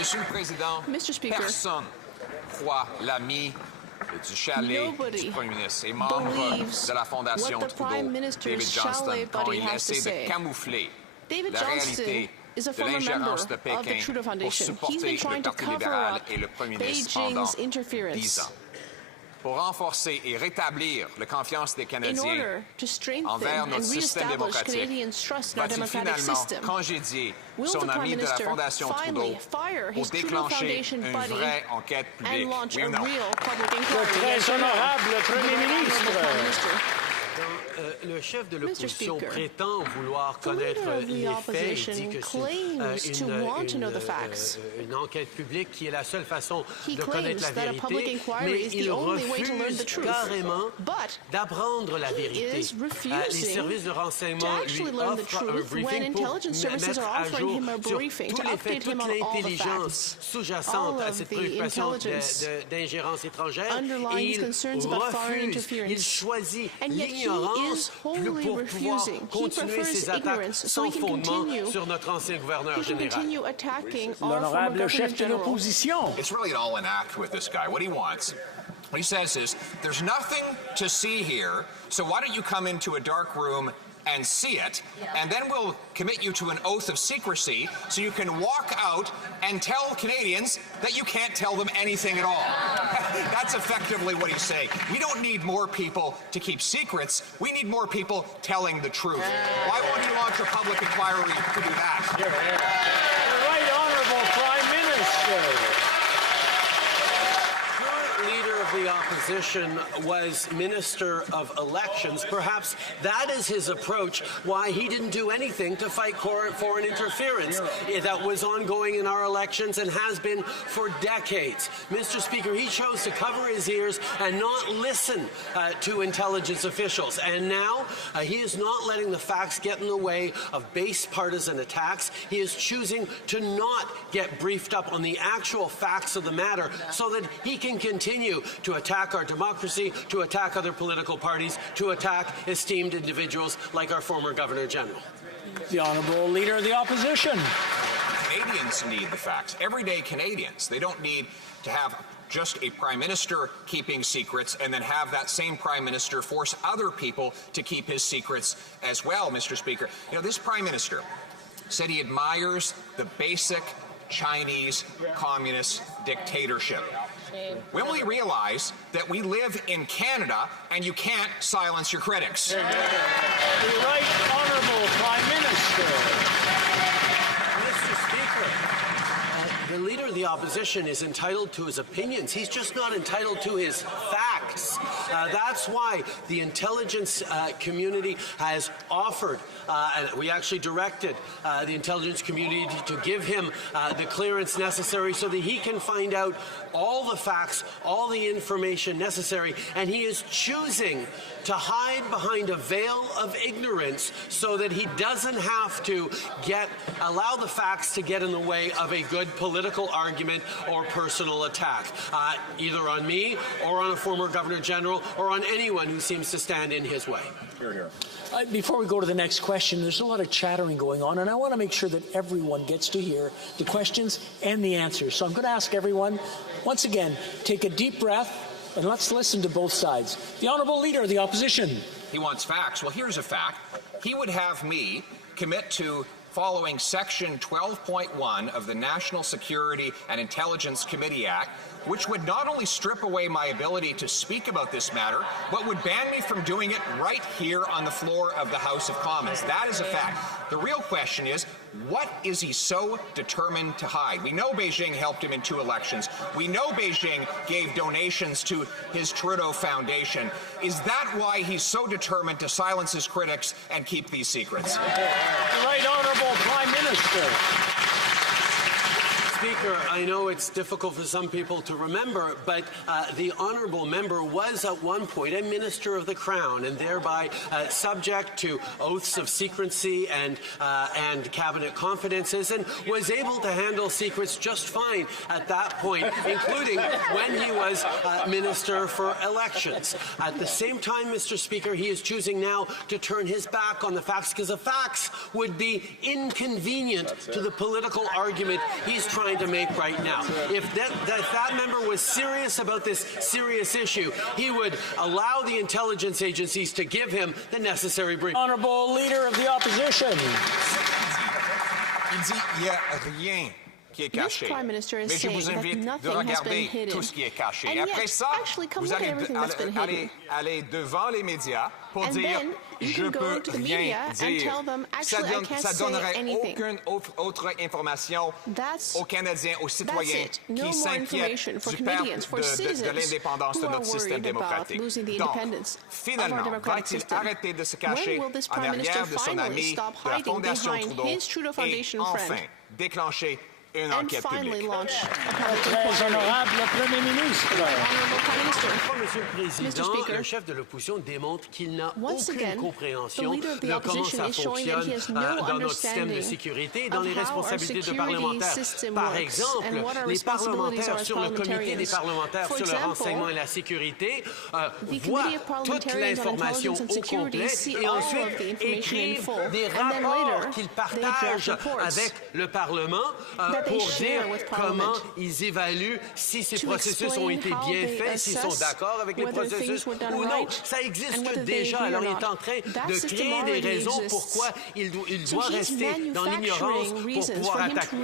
Monsieur le Président, personne croit l'ami du chalet du Premier ministre et membre de la Fondation Trudeau, David Johnston, quand il essaie de camoufler la réalité de l'ingérence de Pékin pour supporter le Parti libéral et le Premier ministre pendant 10 ans. Pour renforcer et rétablir la confiance des Canadiens envers notre système démocratique, va-t-il finalement congédier son ami de la Fondation Trudeau pour déclencher une vraie enquête publique? Oui ou non? Le très honorable Premier ministre. Le chef de l'opposition prétend vouloir connaître les faits. Il dit que c'est une enquête publique qui est la seule façon de connaître la vérité, mais il refuse carrément d'apprendre la vérité. Les services de renseignement lui offrent un briefing pour mettre à jour sur tous les faits, toute l'intelligence sous-jacente à cette préoccupation d'ingérence étrangère, et il refuse, il choisit l'ignorance pour pouvoir continuer ses attaques sans fondement sur notre ancien gouverneur général. L'honorable chef de l'opposition. It's really an all-in act with this guy. What he wants, what he says is, there's nothing to see here, so why don't you come into a dark room and see it, and then we'll commit you to an oath of secrecy so you can walk out and tell Canadians that you can't tell them anything at all. That's effectively what he's saying. We don't need more people to keep secrets. We need more people telling the truth. Why won't he launch a public inquiry to do that? The Right Honourable Prime Minister. Leader of the opposition was Minister of Elections. Perhaps that is his approach, why he didn't do anything to fight foreign interference that was ongoing in our elections and has been for decades. Mr. Speaker, he chose to cover his ears and not listen to intelligence officials. And now he is not letting the facts get in the way of base partisan attacks. He is choosing to not get briefed up on the actual facts of the matter so that he can continue to attack our democracy, to attack other political parties, to attack esteemed individuals like our former Governor General. The Honourable Leader of the Opposition. Canadians need the facts. Everyday Canadians. They don't need to have just a Prime Minister keeping secrets and then have that same Prime Minister force other people to keep his secrets as well, Mr. Speaker. You know, this Prime Minister said he admires the basic Chinese communist dictatorship. When will you realize that we live in Canada and you can't silence your critics? The Right Honourable Prime Minister. Mr. Speaker, the Leader of the Opposition is entitled to his opinions. He's just not entitled to his facts. That's why the intelligence community has offered, and we actually directed the intelligence community to give him the clearance necessary so that he can find out all the facts, all the information necessary, and he is choosing to hide behind a veil of ignorance so that he doesn't have to allow the facts to get in the way of a good political argument or personal attack, either on me or on a former Governor General or on anyone who seems to stand in his way. Hear, hear. Before we go to the next question, there's a lot of chattering going on, and I want to make sure that everyone gets to hear the questions and the answers. So I'm going to ask everyone, once again, take a deep breath, and let's listen to both sides. The Honourable Leader of the Opposition. He wants facts. Well, here's a fact. He would have me commit to following Section 12.1 of the National Security and Intelligence Committee Act, which would not only strip away my ability to speak about this matter, but would ban me from doing it right here on the floor of the House of Commons. That is a fact. The real question is, what is he so determined to hide? We know Beijing helped him in 2 elections. We know Beijing gave donations to his Trudeau Foundation. Is that why he's so determined to silence his critics and keep these secrets? The Right Honourable Prime Minister. Speaker, I know it's difficult for some people to remember, but the honourable member was at one point a Minister of the Crown and thereby subject to oaths of secrecy and cabinet confidences, and was able to handle secrets just fine at that point, including when he was Minister for Elections. At the same time, Mr. Speaker, he is choosing now to turn his back on the facts because the facts would be inconvenient to the political argument he's trying trying to make right now. If that member was serious about this serious issue, he would allow the intelligence agencies to give him the necessary brief. Honourable Leader of the Opposition. Il dit il n'y a rien qui est caché. Mais je vous invite de regarder tout ce qui est caché. Et après ça, vous allez aller devant les médias pour dire je peux rien dire. Ça donnerait aucune autre information aux Canadiens, aux citoyens qui s'inquiètent du perte de l'indépendance de notre système démocratique. Donc, finalement, va-t-il arrêter de se cacher en arrière de son ami, de la Fondation Trudeau, et enfin déclencher une enquête publique? Très honorable, le Premier ministre. Monsieur le Président, le chef de l'opposition démontre qu'il n'a aucune compréhension de comment ça fonctionne dans notre système de sécurité et dans les responsabilités de parlementaires. Par exemple, les parlementaires sur le comité des parlementaires sur le renseignement et la sécurité voient toute l'information au complet et ensuite écrivent des rapports qu'ils partagent avec le Parlement pour dire comment ils évaluent si ces processus ont été bien faits, s'ils sont d'accord avec les processus ou non. Ça existe déjà. Alors, il est en train de créer des raisons pourquoi il doit rester dans l'ignorance pour pouvoir attaquer.